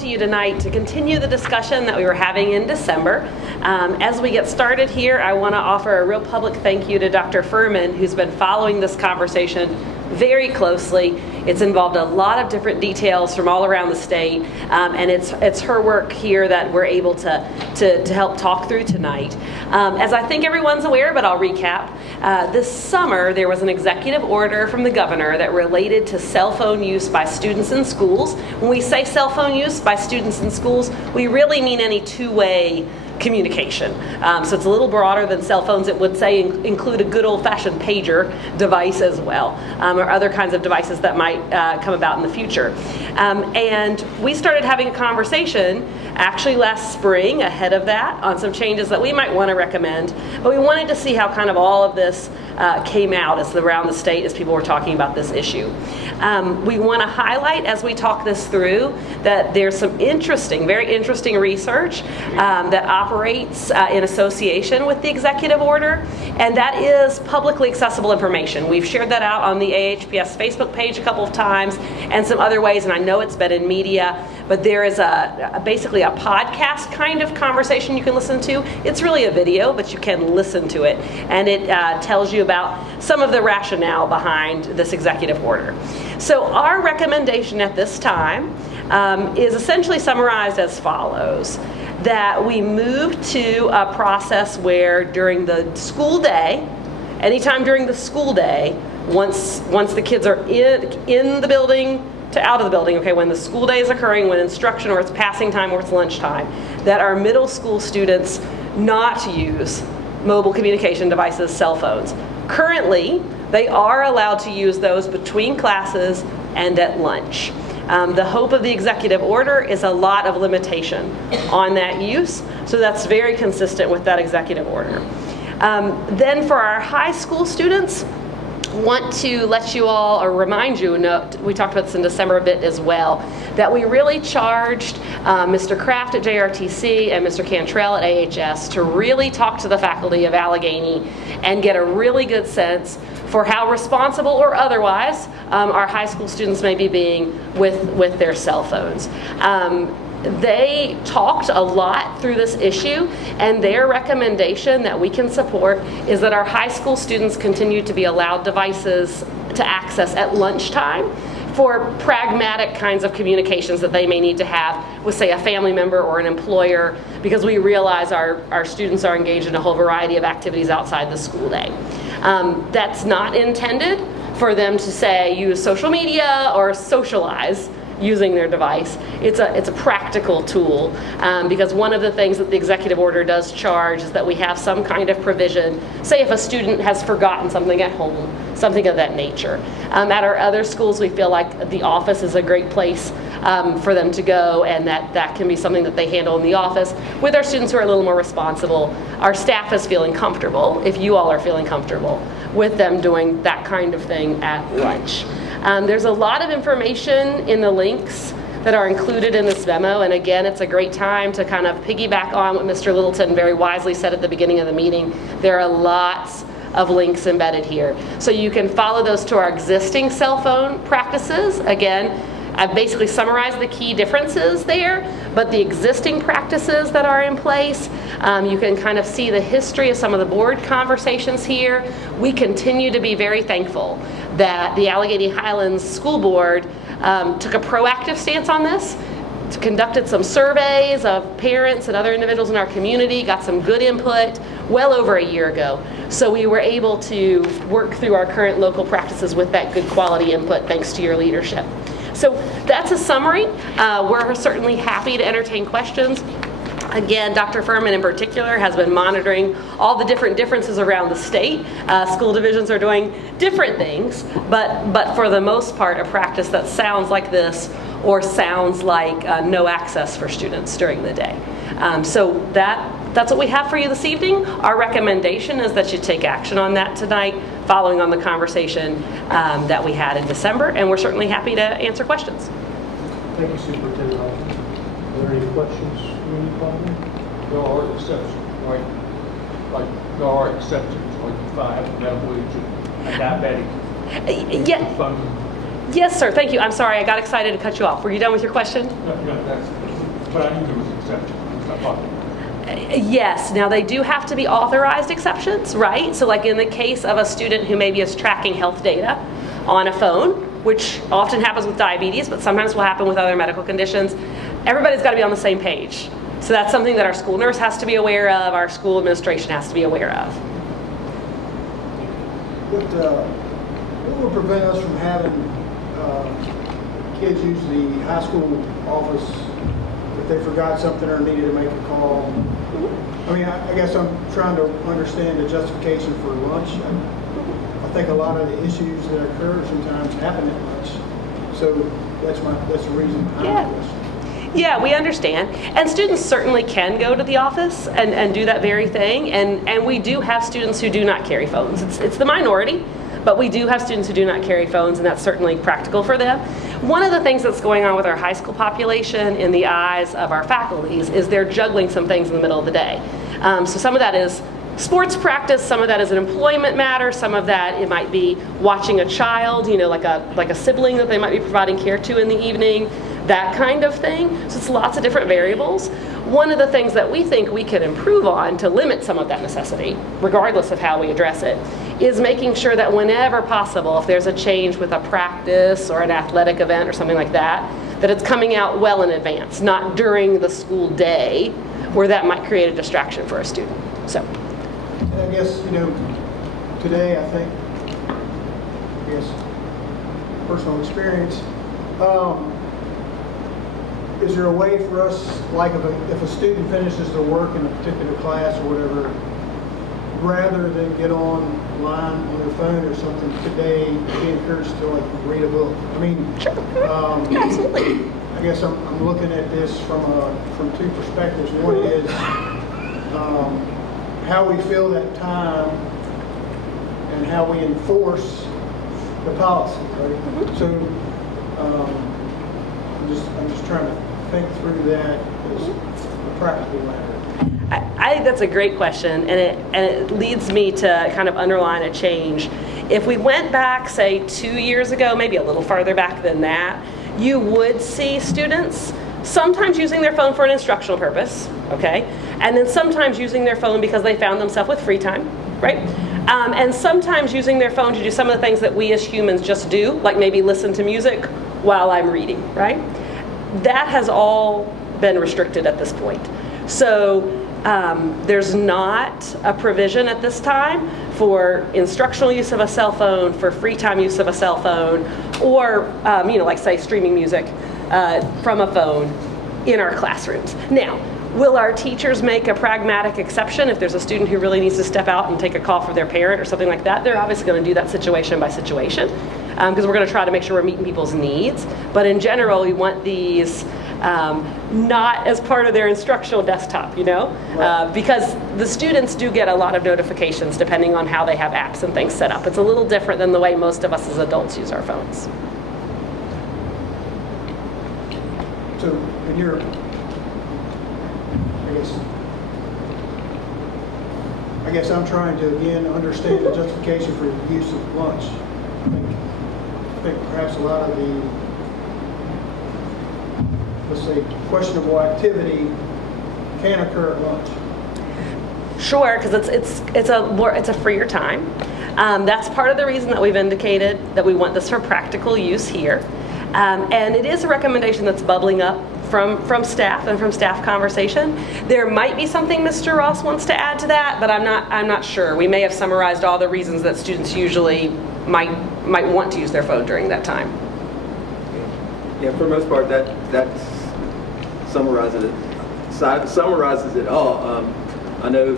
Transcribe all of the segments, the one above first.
to you tonight to continue the discussion that we were having in December. As we get started here, I want to offer a real public thank you to Dr. Furman, who's been following this conversation very closely. It's involved a lot of different details from all around the state, and it's her work here that we're able to help talk through tonight. As I think everyone's aware, but I'll recap, this summer there was an executive order from the governor that related to cell phone use by students in schools. When we say cell phone use by students in schools, we really mean any two-way communication. So it's a little broader than cell phones. It would say include a good old-fashioned pager device as well, or other kinds of devices that might come about in the future. And we started having a conversation actually last spring ahead of that on some changes that we might want to recommend, but we wanted to see how kind of all of this came out around the state as people were talking about this issue. We want to highlight as we talk this through that there's some very interesting research that operates in association with the executive order, and that is publicly accessible information. We've shared that out on the AHPS Facebook page a couple of times and some other ways, and I know it's been in media, but there is basically a podcast kind of conversation you can listen to. It's really a video, but you can listen to it, and it tells you about some of the rationale behind this executive order. So our recommendation at this time is essentially summarized as follows: that we move to a process where during the school day, anytime during the school day, once the kids are in the building to out of the building, okay, when the school day is occurring, when instruction or it's passing time or it's lunchtime, that our middle school students not use mobile communication devices, cell phones. Currently, they are allowed to use those between classes and at lunch. The hope of the executive order is a lot of limitation on that use, so that's very consistent with that executive order. Then for our high school students, want to let you all, or remind you, we talked about this in December a bit as well, that we really charged Mr. Kraft at JRTC and Mr. Cantrell at AHS to really talk to the faculty of Alleghany and get a really good sense for how responsible or otherwise our high school students may be being with their cell phones. They talked a lot through this issue, and their recommendation that we can support is that our high school students continue to be allowed devices to access at lunchtime for pragmatic kinds of communications that they may need to have with, say, a family member or an employer, because we realize our students are engaged in a whole variety of activities outside the school day. That's not intended for them to, say, use social media or socialize using their device. It's a practical tool, because one of the things that the executive order does charge is that we have some kind of provision, say if a student has forgotten something at home, something of that nature. At our other schools, we feel like the office is a great place for them to go, and that can be something that they handle in the office. With our students who are a little more responsible, our staff is feeling comfortable, if you all are feeling comfortable, with them doing that kind of thing at lunch. There's a lot of information in the links that are included in this memo, and again, it's a great time to kind of piggyback on what Mr. Littleton very wisely said at the beginning of the meeting. There are lots of links embedded here. So you can follow those to our existing cell phone practices. Again, I've basically summarized the key differences there, but the existing practices that are in place, you can kind of see the history of some of the board conversations here. We continue to be very thankful that the Alleghany Highlands School Board took a proactive stance on this, conducted some surveys of parents and other individuals in our community, got some good input well over a year ago. So we were able to work through our current local practices with that good quality input thanks to your leadership. So that's a summary. We're certainly happy to entertain questions. Again, Dr. Furman in particular has been monitoring all the different differences around the state. School divisions are doing different things, but for the most part, a practice that sounds like this or sounds like no access for students during the day. So that's what we have for you this evening. Our recommendation is that you take action on that tonight, following on the conversation that we had in December, and we're certainly happy to answer questions. Thank you, Superintendent. Are there any questions? There are exceptions, like there are exceptions, like 5 medical agent and diabetic. Yes, sir. Thank you. I'm sorry. I got excited to cut you off. Were you done with your question? No, that's But I knew there was an exception. It's not possible. Yes, now they do have to be authorized exceptions, right? So like in the case of a student who maybe is tracking health data on a phone, which often happens with diabetes, but sometimes will happen with other medical conditions, everybody's got to be on the same page. So that's something that our school nurse has to be aware of, our school administration has to be aware of. What would prevent us from having kids use the high school office if they forgot something or needed to make a call? I mean, I guess I'm trying to understand the justification for lunch. I think a lot of the issues that occur sometimes happen at lunch. So that's the reason behind this. Yeah, we understand. And students certainly can go to the office and do that very thing. And we do have students who do not carry phones. It's the minority, but we do have students who do not carry phones, and that's certainly practical for them. One of the things that's going on with our high school population in the eyes of our faculties is they're juggling some things in the middle of the day. So some of that is sports practice, some of that is an employment matter, some of that it might be watching a child, you know, like a sibling that they might be providing care to in the evening, that kind of thing. So it's lots of different variables. One of the things that we think we can improve on to limit some of that necessity, regardless of how we address it, is making sure that whenever possible, if there's a change with a practice or an athletic event or something like that, that it's coming out well in advance, not during the school day, where that might create a distraction for a student. So. And I guess, you know, today I think, personal experience, is there a way for us, like if a student finishes their work in a particular class or whatever, rather than get online on their phone or something today, be encouraged to like read a book? I mean, Absolutely. I guess I'm looking at this from two perspectives. One is how we fill that time and how we enforce the policy, right? Mm-hmm. So I'm just trying to think through that as a practical matter. I think that's a great question, and it leads me to kind of underline a change. If we went back, say, 2 years ago, maybe a little farther back than that, you would see students sometimes using their phone for an instructional purpose, okay? And then sometimes using their phone because they found themselves with free time, right? And sometimes using their phone to do some of the things that we as humans just do, like maybe listen to music while I'm reading, right? That has all been restricted at this point. So there's not a provision at this time for instructional use of a cell phone, for free time use of a cell phone, or like say streaming music from a phone in our classrooms. Now, will our teachers make a pragmatic exception if there's a student who really needs to step out and take a call for their parent or something like that? They're obviously going to do that situation by situation, because we're going to try to make sure we're meeting people's needs. But in general, we want these not as part of their instructional desktop, because the students do get a lot of notifications depending on how they have apps and things set up. It's a little different than the way most of us as adults use our phones. So in your, I guess I'm trying to again understand the justification for the use of lunch. I think perhaps a lot of the, let's say, questionable activity can occur at lunch. Sure, because it's a freer time. That's part of the reason that we've indicated that we want this for practical use here. And it is a recommendation that's bubbling up from staff and from staff conversation. There might be something Mr. Ross wants to add to that, but I'm not sure. We may have summarized all the reasons that students usually might want to use their phone during that time. Yeah, for the most part, that summarizes it all. I know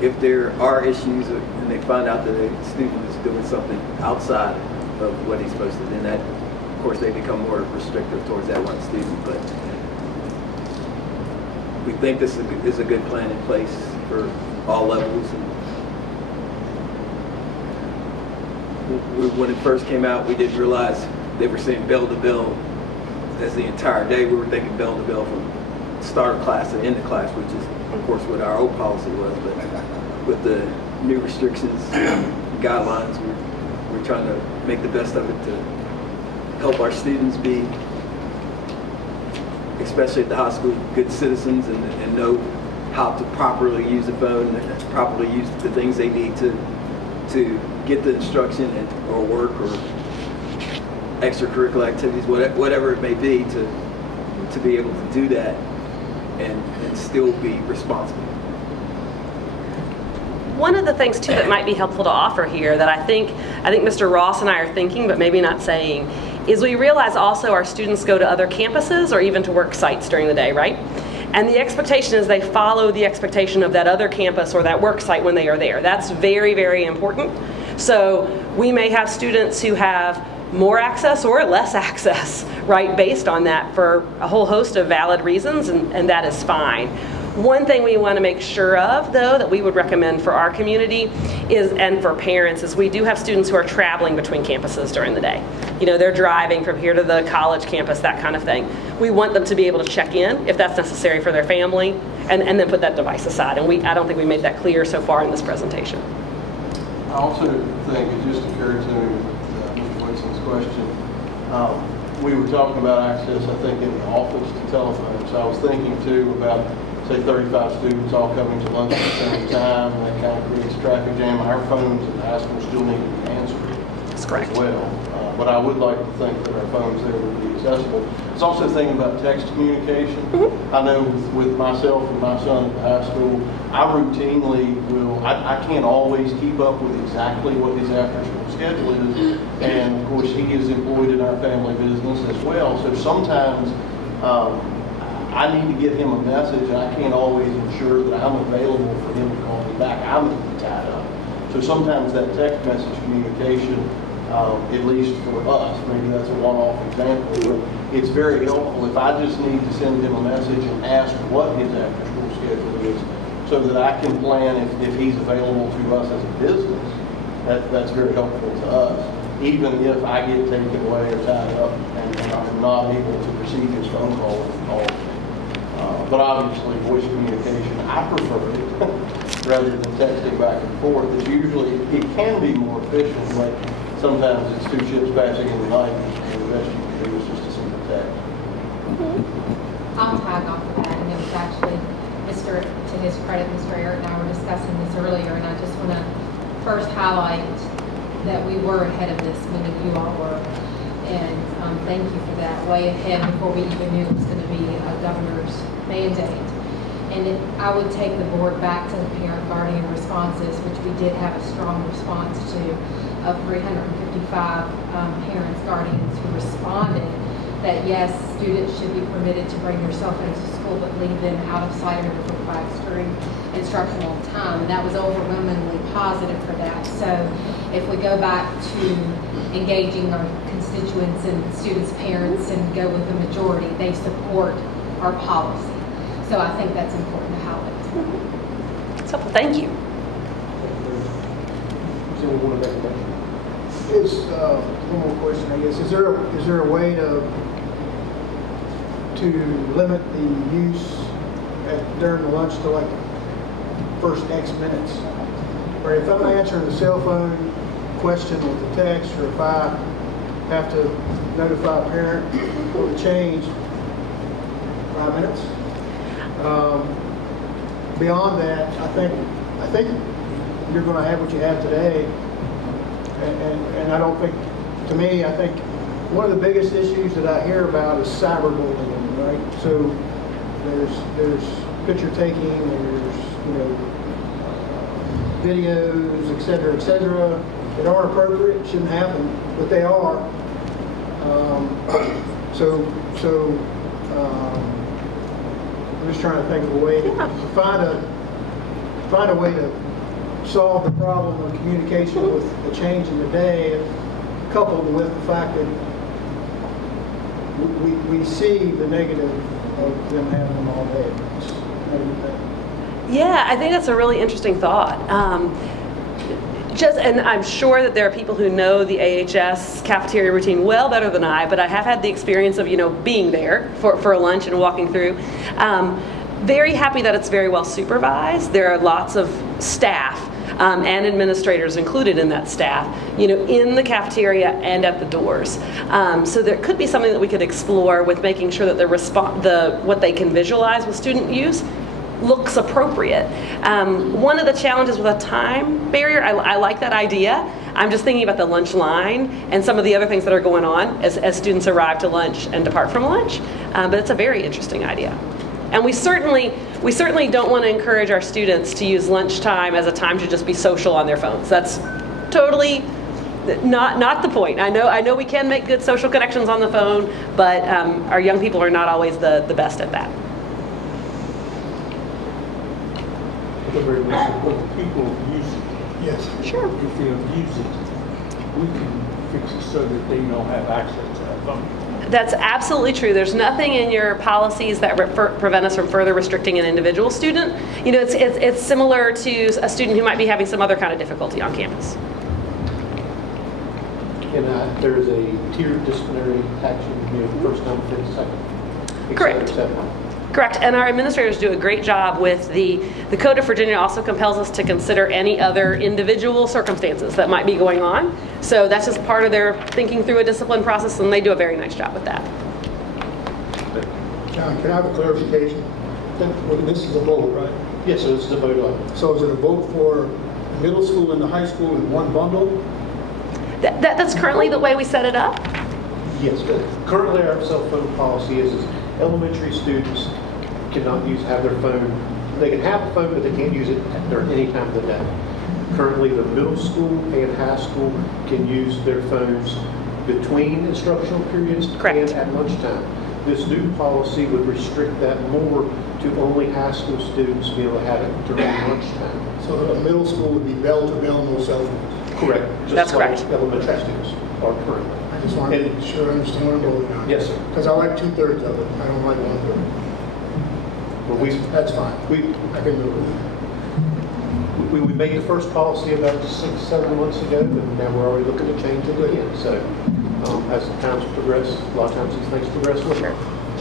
if there are issues and they find out that a student is doing something outside of what he's supposed to, then that, of course, they become more restrictive towards that one student. But we think this is a good plan in place for all levels. And when it first came out, we didn't realize they were saying bell to bell as the entire day. We were thinking bell to bell from start of class to end of class, which is, of course, what our old policy was. But with the new restrictions and guidelines, we're trying to make the best of it to help our students be especially at the high school, good citizens and know how to properly use the phone and properly use the things they need to get the instruction or work or extracurricular activities, whatever it may be, to be able to do that and still be responsible. One of the things too that might be helpful to offer here that I think Mr. Ross and I are thinking but maybe not saying is we realize also our students go to other campuses or even to work sites during the day, right? And the expectation is they follow the expectation of that other campus or that work site when they are there. That's very, very important. So we may have students who have more access or less access, right, based on that for a whole host of valid reasons, and that is fine. One thing we want to make sure of, though, that we would recommend for our community is, and for parents, is we do have students who are traveling between campuses during the day. You know, they're driving from here to the college campus, that kind of thing. We want them to be able to check in if that's necessary for their family, and then put that device aside. And I don't think we made that clear so far in this presentation. I also think it just occurred to me with Mr. Winston's question. We were talking about access, I think, in the office to telephone. So I was thinking, too, about, say, 35 students all coming to lunch at the same time, and that kind of creates a traffic jam. Our phones in the high school still need to be answered That's correct. as well. But I would like to think that our phones there would be accessible. I was also thinking about text communication. I know with myself and my son at the high school, I routinely will, I can't always keep up with exactly what his after-school schedule is. And of course, he is employed in our family business as well. So sometimes I need to get him a message, and I can't always ensure that I'm available for him to call me back. I'm tied up. So sometimes that text message communication, at least for us, maybe that's a one-off example, but it's very helpful if I just need to send him a message and ask what his after-school schedule is so that I can plan if he's available to us as a business. That's very helpful to us, even if I get taken away or tied up and I'm not able to receive his phone call or call. But obviously, voice communication, I prefer it rather than texting back and forth. It's usually, it can be more efficient, but sometimes it's two ships passing in the night, and the best you can do is just a simple text. I'll tag off of that, and it was actually, to his credit, Mr. Eric and I were discussing this earlier, and I just want to first highlight that we were ahead of this, many of you all were, and thank you for that, way ahead before we even knew it was going to be a governor's mandate. And I would take the board back to the parent-guardian responses, which we did have a strong response to, of 355 parents, guardians who responded that yes, students should be permitted to bring their cell phones to school, but leave them out of sight or required during instructional time. And that was overwhelmingly positive for that. So if we go back to engaging our constituents and students' parents and go with the majority, they support our policy. So I think that's important to highlight. So thank you. Does anyone want to make a motion? It's, one more question, I guess. Is there a way to limit the use during the lunch to like first X minutes? Or if I'm answering the cell phone question with the text, or if I have to notify a parent for the change, 5 minutes? Beyond that, I think you're going to have what you have today, and I don't think, to me, I think one of the biggest issues that I hear about is cyberbullying, right? So there's picture taking, there's videos, et cetera, that aren't appropriate, shouldn't happen, but they are. I'm just trying to think of a way to find a way to solve the problem of communication with the change in the day, coupled with the fact that we see the negative of them having them all day. Yeah, I think that's a really interesting thought. And I'm sure that there are people who know the AHS cafeteria routine well better than I, but I have had the experience of, being there for a lunch and walking through. Very happy that it's very well supervised. There are lots of staff and administrators included in that staff, in the cafeteria and at the doors. So there could be something that we could explore with making sure that what they can visualize with student use looks appropriate. One of the challenges with a time barrier, I like that idea. I'm just thinking about the lunch line and some of the other things that are going on as students arrive to lunch and depart from lunch. But it's a very interesting idea. And we certainly don't want to encourage our students to use lunchtime as a time to just be social on their phones. That's totally not the point. I know we can make good social connections on the phone, but our young people are not always the best at that. When people use it, Yes. Sure. if they abuse it, we can fix it so that they don't have access to that phone. That's absolutely true. There's nothing in your policies that prevent us from further restricting an individual student. It's similar to a student who might be having some other kind of difficulty on campus. And there is a tiered disciplinary action, first time, fifth, second. Correct. Et cetera. Correct, and our administrators do a great job with the Code of Virginia also compels us to consider any other individual circumstances that might be going on. So that's just part of their thinking through a discipline process, and they do a very nice job with that. John, can I have a clarification? This is a vote, right? Yes, so this is a vote on. So is it a vote for middle school and the high school in one bundle? That's currently the way we set it up. Yes, currently our cell phone policy is elementary students cannot have their phone. They can have a phone, but they can't use it during any time of the day. Currently, the middle school and high school can use their phones between instructional periods Correct. and at lunchtime. This new policy would restrict that more to only high school students being able to have it during lunchtime. So the middle school would be bell to bell, no cell phones? Correct. That's Just like correct. elementary students are currently. I just want to make sure I understand what I'm voting on. Yes, sir. Because I like 2/3 of it. I don't like 1/3. Well, That's fine. I can live with it. we made the first policy about 6-7 months ago, and now we're already looking to change it again. So as the times progress, a lot of times these things progress with it.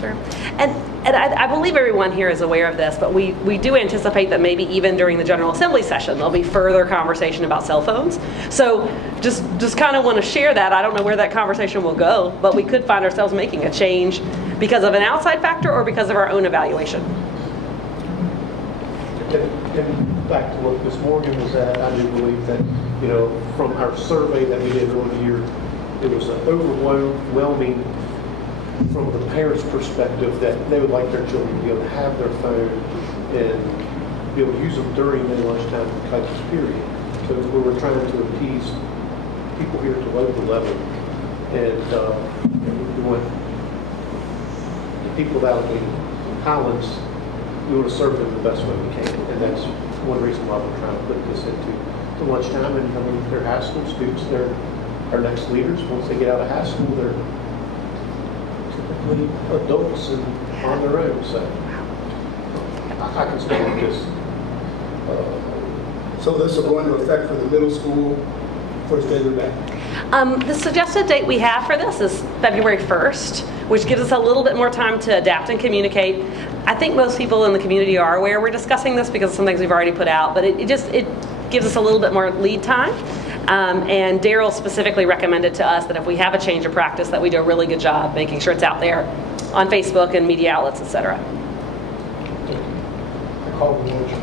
Sure. And I believe everyone here is aware of this, but we do anticipate that maybe even during the General Assembly session, there'll be further conversation about cell phones. So just kind of want to share that. I don't know where that conversation will go, but we could find ourselves making a change because of an outside factor or because of our own evaluation. And back to what Ms. Morgan was at, I do believe that, from our survey that we did earlier, it was an overwhelming from the parents' perspective that they would like their children to be able to have their phone and be able to use them during their lunchtime type of period. So we were trying to appease people here at the local level, and we want the people of Alleghany Highlands, we want to serve them the best way we can, and that's one reason why we're trying to put this into the lunchtime. And I mean, they're high school students, they're our next leaders. Once they get out of high school, they're typically adults and on their own. So I can speak to this. So this will go into effect for the middle school first day they're back? The suggested date we have for this is February 1st, which gives us a little bit more time to adapt and communicate. I think most people in the community are aware we're discussing this because of some things we've already put out, but it gives us a little bit more lead time. And Daryl specifically recommended to us that if we have a change of practice, that we do a really good job making sure it's out there on Facebook and media outlets, etc. I call the motion.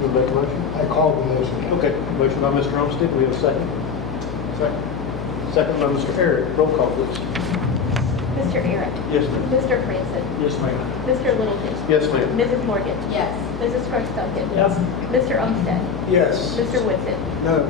You make a motion? I call the motion. Okay. Motion by Mr. Olmsted. We have a second. Second. Second by Mr. Eric. Roll call, please. Mr. Eric. Yes, ma'am. Mr. Franson. Yes, ma'am. Mr. Littleton. Yes, ma'am. Mrs. Morgan. Yes. Mrs. Crutch Duncan. Yes. Mr. Umstead. Yes. Mr. Whitson. No.